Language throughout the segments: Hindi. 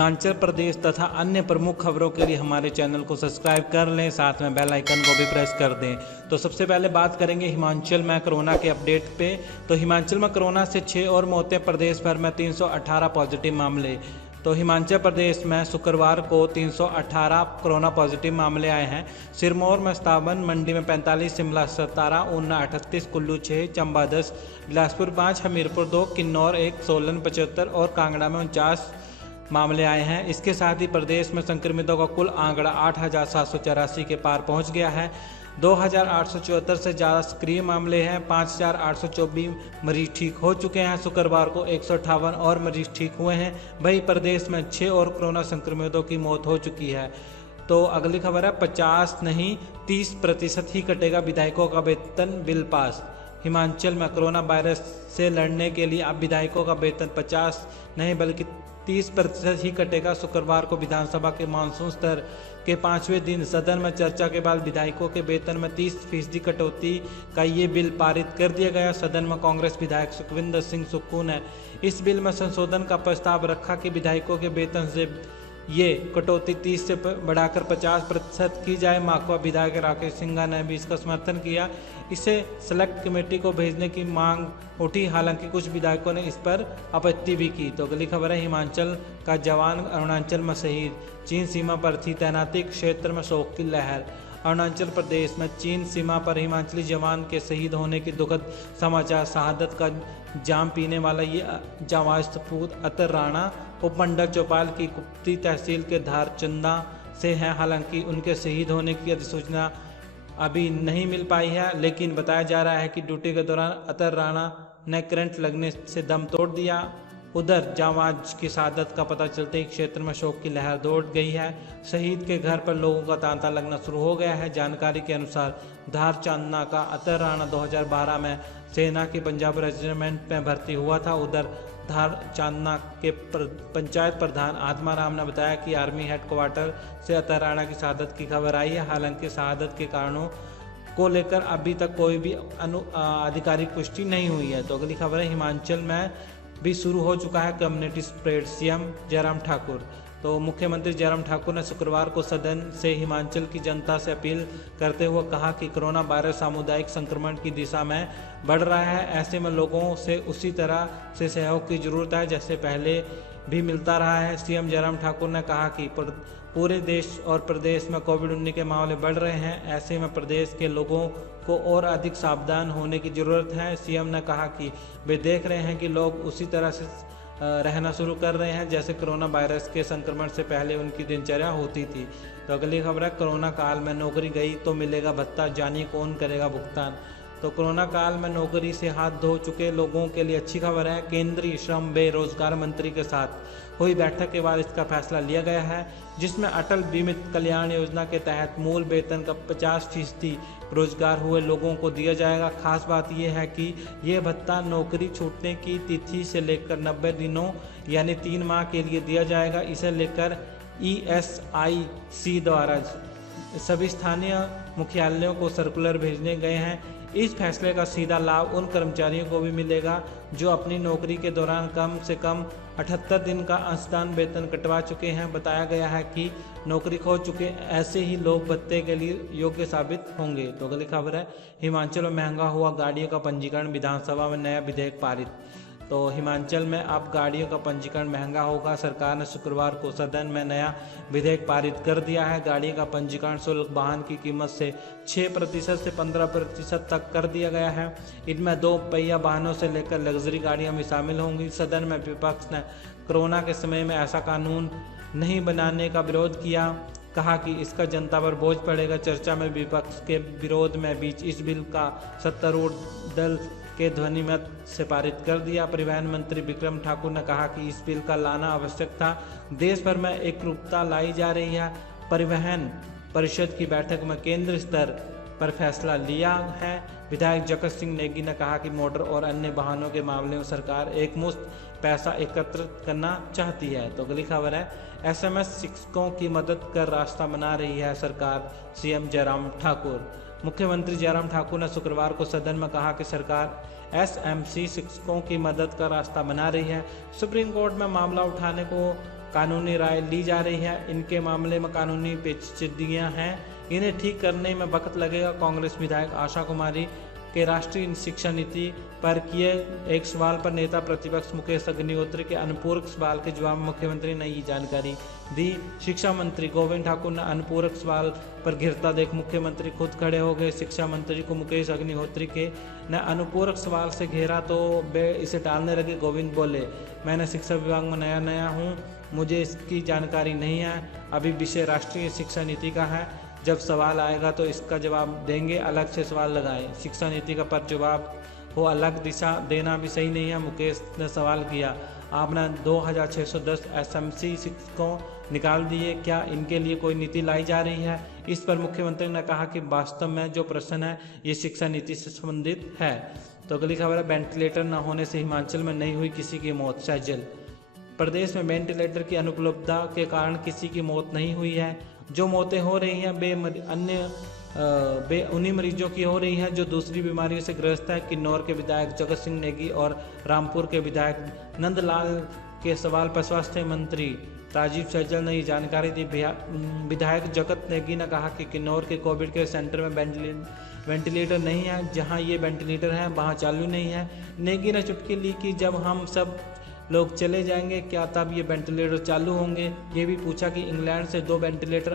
हिमाचल प्रदेश तथा अन्य प्रमुख खबरों के लिए हमारे चैनल को सब्सक्राइब कर लें, साथ में बेल आइकन को भी प्रेस कर दें। तो सबसे पहले बात करेंगे हिमाचल में कोरोना के अपडेट पे। तो हिमाचल में कोरोना से 6 और मौतें, प्रदेश भर में 318 पॉजिटिव मामले। तो हिमाचल प्रदेश में शुक्रवार को 318 कोरोना पॉजिटिव मामले आए हैं। सिरमौर में 57, मंडी में 45, शिमला 17, ऊना 38, कुल्लू 6, चंबा 10, बिलासपुर 5, हमीरपुर 2, किन्नौर 1, सोलन 75 और कांगड़ा में 49 मामले आए हैं। इसके साथ ही प्रदेश में संक्रमितों का कुल आंकड़ा 8,784 के पार पहुंच गया है। 2,874 से ज़्यादा सक्रिय मामले हैं। 5,824 मरीज ठीक हो चुके हैं। शुक्रवार को 158 और मरीज ठीक हुए हैं। वहीं प्रदेश में 6 और कोरोना संक्रमितों की मौत हो चुकी है। तो अगली खबर है, 50 नहीं 30% ही कटेगा विधायकों का वेतन, बिल पास। हिमाचल में कोरोना वायरस से लड़ने के लिए अब विधायकों का वेतन 50 नहीं बल्कि 30% ही कटेगा। शुक्रवार को विधानसभा के मानसून सत्र के 5वें दिन सदन में चर्चा के बाद विधायकों के वेतन में 30% कटौती का ये बिल पारित कर दिया गया। सदन में कांग्रेस विधायक सुखविंदर सिंह सुक्खू ने इस बिल में संशोधन का प्रस्ताव रखा कि विधायकों के वेतन से ये कटौती 30 से बढ़ाकर 50% की जाए। माकपा विधायक राकेश सिंघा ने भी इसका समर्थन किया। इसे सेलेक्ट कमेटी को भेजने की मांग उठी, हालांकि कुछ विधायकों ने इस पर आपत्ति भी की। तो अगली खबर है, हिमाचल का जवान अरुणाचल में शहीद, चीन सीमा पर थी तैनाती, क्षेत्र में शोक की लहर। अरुणाचल प्रदेश में चीन सीमा पर हिमाचली जवान के शहीद होने की दुखद समाचार। शहादत का जाम पीने वाला ये जांबाज सपूत अतर राणा उपमंडल चौपाल की कुप्ती तहसील के धारचंदा से हैं। हालांकि उनके शहीद होने की अधिसूचना अभी नहीं मिल पाई है, लेकिन बताया जा रहा है कि ड्यूटी के दौरान अतर राणा ने करंट लगने से दम तोड़ दिया। उधर जांबाज की शहादत का पता चलते ही क्षेत्र में शोक की लहर दौड़ गई है। शहीद के घर पर लोगों का तांता लगना शुरू हो गया है। जानकारी के अनुसार धारचंदा का अतर राणा 2012 में सेना के पंजाब रेजिमेंट में भर्ती हुआ था। उधर धारचंदा के पंचायत प्रधान आत्माराम ने बताया कि आर्मी हेडक्वार्टर से अतर राणा की शहादत की खबर आई है। हालांकि शहादत के कारणों को लेकर अभी तक कोई भी आधिकारिक पुष्टि नहीं हुई है। तो अगली खबर है, हिमाचल में भी शुरू हो चुका है community spread, CM Jairam Thakur. तो मुख्यमंत्री जयराम ठाकुर ने शुक्रवार को सदन से हिमाचल की जनता से अपील करते हुए कहा कि कोरोना वायरस सामुदायिक संक्रमण की दिशा में बढ़ रहा है। ऐसे में लोगों से उसी तरह से सहयोग की जरूरत है जैसे पहले भी मिलता रहा है। सीएम जयराम ठाकुर ने कहा कि पूरे देश और प्रदेश में कोविड-19 के मामले बढ़ रहे हैं। ऐसे में प्रदेश के लोगों को और अधिक सावधान होने की ज़रूरत है। सीएम ने कहा कि वे देख रहे हैं कि लोग उसी तरह से रहना शुरू कर रहे हैं जैसे कोरोना वायरस के संक्रमण से पहले उनकी दिनचर्या होती थी। तो अगली खबर है, कोरोना काल में नौकरी गई तो मिलेगा भत्ता, जानिए कौन करेगा भुगतान। तो कोरोना काल में नौकरी से हाथ धो चुके लोगों के लिए अच्छी खबर है। केंद्रीय श्रम बेरोजगार मंत्री के साथ हुई बैठक के बाद इसका फैसला लिया गया है, जिसमें अटल बीमित कल्याण योजना के तहत मूल वेतन का 50% रोजगार हुए लोगों को दिया जाएगा। खास बात यह है कि यह भत्ता नौकरी छूटने की तिथि से लेकर 90 दिनों यानी 3 माह के लिए दिया जाएगा। इसे लेकर ESIC द्वारा सभी स्थानीय मुख्यालयों को सर्कुलर भेजने गए हैं। इस फैसले का सीधा लाभ उन कर्मचारियों को भी मिलेगा जो अपनी नौकरी के दौरान कम से कम 78 दिन का अंशदान वेतन कटवा चुके हैं। बताया गया है कि नौकरी खो चुके ऐसे ही लोग भत्ते के लिए योग्य साबित होंगे। तो अगली खबर है, हिमाचल में महंगा हुआ गाड़ियों का पंजीकरण, विधानसभा में नया विधेयक पारित। तो हिमाचल में अब गाड़ियों का पंजीकरण महंगा होगा। सरकार ने शुक्रवार को सदन में नया विधेयक पारित कर दिया है। गाड़ी का पंजीकरण शुल्क वाहन की कीमत से 6% से 15% तक कर दिया गया है। इनमें 2 पहिया वाहनों से लेकर लग्जरी गाड़ियां भी शामिल होंगी। सदन में विपक्ष ने कोरोना के समय में ऐसा कानून नहीं बनाने का विरोध किया, कहा कि इसका जनता पर बोझ पड़ेगा। चर्चा में विपक्ष के विरोध में बीच इस बिल का सत्तारूढ़ दल के ध्वनि मत से पारित कर दिया। परिवहन मंत्री विक्रम ठाकुर ने कहा कि इस बिल का लाना आवश्यक था। देश भर में एकरूपता लाई जा रही है। परिवहन परिषद की बैठक में केंद्र स्तर पर फैसला लिया है। विधायक जगत सिंह नेगी ने कहा कि मोटर और अन्य वाहनों के मामले में सरकार एकमुश्त पैसा एकत्र करना चाहती है। तो अगली खबर है, SMS शिक्षकों की मदद कर रास्ता बना रही है सरकार, सीएम जयराम ठाकुर। मुख्यमंत्री जयराम ठाकुर ने शुक्रवार को सदन में कहा कि सरकार SMC शिक्षकों की मदद का रास्ता बना रही है। सुप्रीम कोर्ट में मामला उठाने को कानूनी राय ली जा रही है। इनके मामले में कानूनी पेचीदगियां हैं, इन्हें ठीक करने में वक्त लगेगा। कांग्रेस विधायक आशा कुमारी के राष्ट्रीय शिक्षा नीति पर किए एक सवाल पर नेता प्रतिपक्ष मुकेश अग्निहोत्री के अनुपूरक सवाल के जवाब में मुख्यमंत्री ने ये जानकारी दी। शिक्षा मंत्री गोविंद ठाकुर ने अनुपूरक सवाल पर घिरता देख मुख्यमंत्री खुद खड़े हो गए। शिक्षा मंत्री को मुकेश अग्निहोत्री के ने अनुपूरक सवाल से घेरा तो वे इसे टालने लगे। गोविंद बोले, मैंने शिक्षा विभाग में नया हूँ, मुझे इसकी जानकारी नहीं है। अभी विषय राष्ट्रीय शिक्षा नीति का है, जब सवाल आएगा तो इसका जवाब देंगे, अलग से सवाल लगाएं। शिक्षा नीति का पर जवाब हो अलग दिशा देना भी सही नहीं है। मुकेश ने सवाल किया, आपने 2610 एसएमसी शिक्षकों निकाल दिए, क्या इनके लिए कोई नीति लाई जा रही है? इस पर मुख्यमंत्री ने कहा कि वास्तव में जो प्रश्न है ये शिक्षा नीति से संबंधित है। तो अगली खबर है, वेंटिलेटर न होने से हिमाचल में नहीं हुई किसी की मौत। सैजल, प्रदेश में वेंटिलेटर की अनुपलब्धता के कारण किसी की मौत नहीं हुई है। जो मौतें हो रही हैं उन्हीं मरीजों की हो रही हैं जो दूसरी बीमारियों से ग्रस्त है। किन्नौर के विधायक जगत सिंह नेगी और रामपुर के विधायक नंदलाल के सवाल पर स्वास्थ्य मंत्री राजीव सैजल ने ये जानकारी दी। विधायक जगत नेगी ने कहा कि किन्नौर के कोविड केयर सेंटर में वेंटिलेटर नहीं है, जहां ये वेंटिलेटर है वहां चालू नहीं है। नेगी ने चुटकी ली कि जब हम सब लोग चले जाएंगे क्या तब ये वेंटिलेटर चालू होंगे? ये भी पूछा कि इंग्लैंड से 2 वेंटिलेटर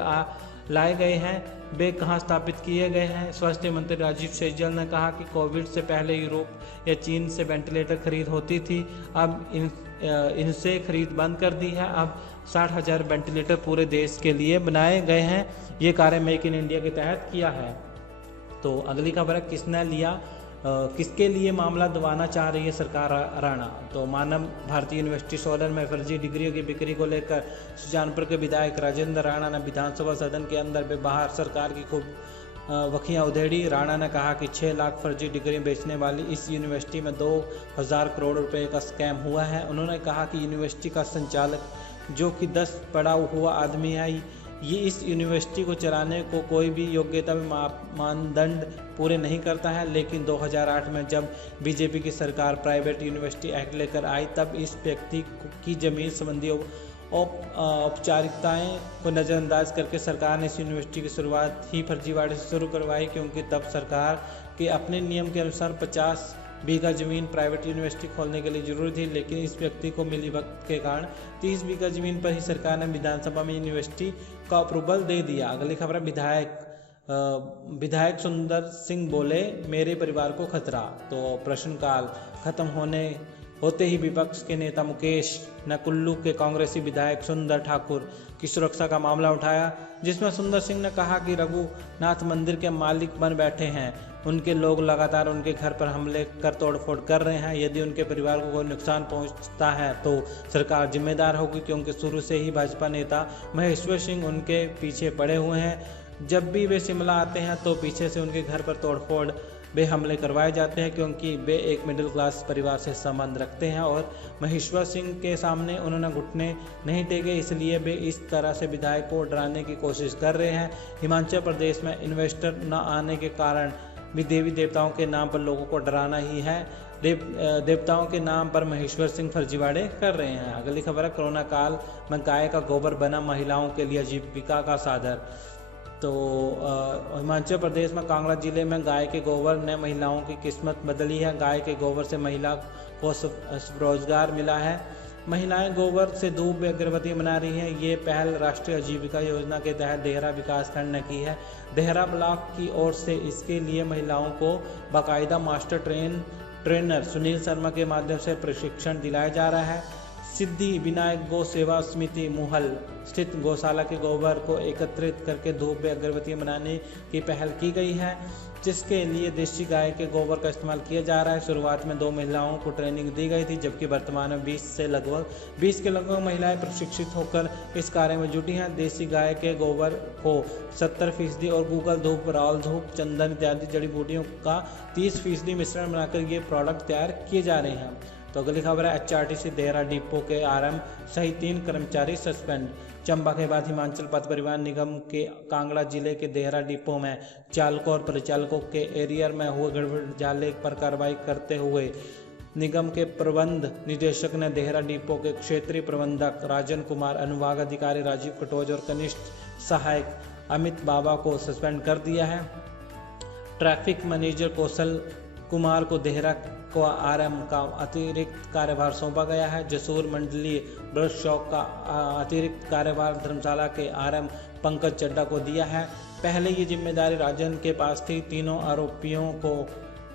लाए गए हैं, वे कहाँ स्थापित किए गए हैं? स्वास्थ्य मंत्री राजीव सैजल ने कहा कि कोविड से पहले यूरोप या चीन से वेंटिलेटर खरीद होती थी, अब इनसे खरीद बंद कर दी है। अब 60,000 वेंटिलेटर पूरे देश के लिए बनाए गए हैं। ये कार्य मेक इन इंडिया के तहत किया है। तो अगली खबर है, किसके लिए मामला दबाना चाह रही है सरकार राणा? तो मानव भारती यूनिवर्सिटी सोलन में फर्जी डिग्रियों की बिक्री को लेकर सुजानपुर के विधायक राजेंद्र राणा ने विधानसभा सदन के अंदर व बाहर सरकार की खूब वखियां उधेड़ी। राणा ने कहा कि 6 लाख फर्जी डिग्री बेचने वाली इस यूनिवर्सिटी में 2000 करोड़ रुपए का स्कैम हुआ है। उन्होंने कहा कि यूनिवर्सिटी का संचालक, जो कि 10 पढ़ा हुआ आदमी है, ये इस यूनिवर्सिटी को चलाने को कोई भी योग्यता में मानदंड पूरे नहीं करता है। लेकिन 2008 में जब बीजेपी की सरकार प्राइवेट यूनिवर्सिटी एक्ट लेकर आई, तब इस व्यक्ति की जमीन संबंधी औपचारिकताएं को नज़रअंदाज करके सरकार ने इस यूनिवर्सिटी की शुरुआत ही फर्जीवाड़े से शुरू करवाई, क्योंकि तब सरकार के अपने नियम के अनुसार 50 बीघा जमीन प्राइवेट यूनिवर्सिटी खोलने के लिए जरूरी थी। लेकिन इस व्यक्ति को मिली वक्त के कारण 30 बीघा जमीन पर ही सरकार ने विधानसभा में यूनिवर्सिटी का अप्रूवल दे दिया। अगली खबर है, विधायक सुंदर सिंह बोले, मेरे परिवार को खतरा। तो प्रश्नकाल खत्म होते ही विपक्ष के नेता मुकेश ने कुल्लू के कांग्रेसी विधायक सुंदर ठाकुर की सुरक्षा का मामला उठाया, जिसमें सुंदर सिंह ने कहा कि रघुनाथ मंदिर के मालिक बन बैठे हैं, उनके लोग लगातार उनके घर पर हमले कर तोड़फोड़ कर रहे हैं। यदि उनके परिवार को कोई नुकसान पहुंचता है तो सरकार जिम्मेदार होगी, क्योंकि शुरू से ही भाजपा नेता महेश्वर सिंह उनके पीछे पड़े हुए हैं। जब भी वे शिमला आते हैं तो पीछे से उनके घर पर तोड़फोड़ वे हमले करवाए जाते हैं, क्योंकि वे एक मिडिल क्लास परिवार से संबंध रखते हैं और महेश्वर सिंह के सामने उन्होंने घुटने नहीं टेके, इसलिए वे इस तरह से विधायक को डराने की कोशिश कर रहे हैं। हिमाचल प्रदेश में इन्वेस्टर न आने के कारण भी देवी देवताओं के नाम पर लोगों को डराना ही है। देवताओं के नाम पर महेश्वर सिंह फर्जीवाड़े कर रहे हैं। अगली खबर है, कोरोना काल में गाय का गोबर बना महिलाओं के लिए आजीविका का साधन। तो हिमाचल प्रदेश में कांगड़ा जिले में गाय के गोबर ने महिलाओं की किस्मत बदली है। गाय के गोबर से महिला को रोजगार मिला है। महिलाएं गोबर से धूप व अगरबत्ती बना रही हैं। ये पहल राष्ट्रीय आजीविका योजना के तहत देहरा विकास खंड ने की है। देहरा ब्लॉक की ओर से इसके लिए महिलाओं को बाकायदा मास्टर ट्रेनर सुनील शर्मा के माध्यम से प्रशिक्षण दिलाया जा रहा है। सिद्धि विनायक गौ सेवा समिति मुहल स्थित गौशाला के गोबर को एकत्रित करके धूप व अगरबत्तियां बनाने की पहल की गई है, जिसके लिए देसी गाय के गोबर का इस्तेमाल किया जा रहा है। शुरुआत में 2 महिलाओं को ट्रेनिंग दी गई थी, जबकि वर्तमान में 20 के लगभग महिलाएं प्रशिक्षित होकर इस कार्य में जुटी हैं। देसी गाय के गोबर को 70% और गूगल धूप, राल धूप, चंदन इत्यादि जड़ी बूटियों का 30% मिश्रण बनाकर ये प्रोडक्ट तैयार किए जा रहे हैं। तो अगली खबर है, HRTC देहरा डिपो के RM सहित 3 कर्मचारी सस्पेंड। चंबा के बाद हिमाचल पथ परिवहन निगम के कांगड़ा जिले के देहरा डिपो में चालकों और परिचालकों के एरियर में हुए गड़बड़झाले पर कार्रवाई करते हुए निगम के प्रबंध निदेशक ने देहरा डिपो के क्षेत्रीय प्रबंधक राजन कुमार, अनुभाग अधिकारी राजीव कटोच और कनिष्ठ सहायक अमित बाबा को सस्पेंड कर दिया है। ट्रैफिक मैनेजर कौशल कुमार को देहरा को आरएम का अतिरिक्त कार्यभार सौंपा गया है। जसूर मंडलीय ब्रश चौक का अतिरिक्त कार्यभार धर्मशाला के आरएम पंकज चड्डा को दिया है। पहले ये जिम्मेदारी राजन के पास थी। तीनों आरोपियों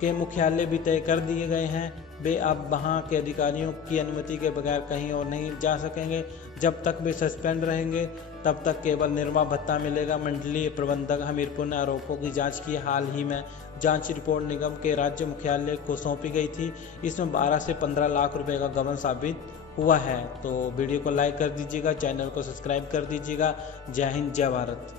के मुख्यालय भी तय कर दिए गए हैं। वे अब वहां के अधिकारियों की अनुमति के बगैर कहीं और नहीं जा सकेंगे। जब तक वे सस्पेंड रहेंगे तब तक केवल निर्वाह भत्ता मिलेगा। मंडलीय प्रबंधक हमीरपुर ने आरोपों की जांच की। हाल ही में जांच रिपोर्ट निगम के राज्य मुख्यालय को सौंपी गई थी। इसमें 12 से 15 लाख रुपए का गबन साबित हुआ है। तो वीडियो को लाइक कर दीजिएगा, चैनल को सब्सक्राइब कर दीजिएगा। जय हिंद, जय भारत।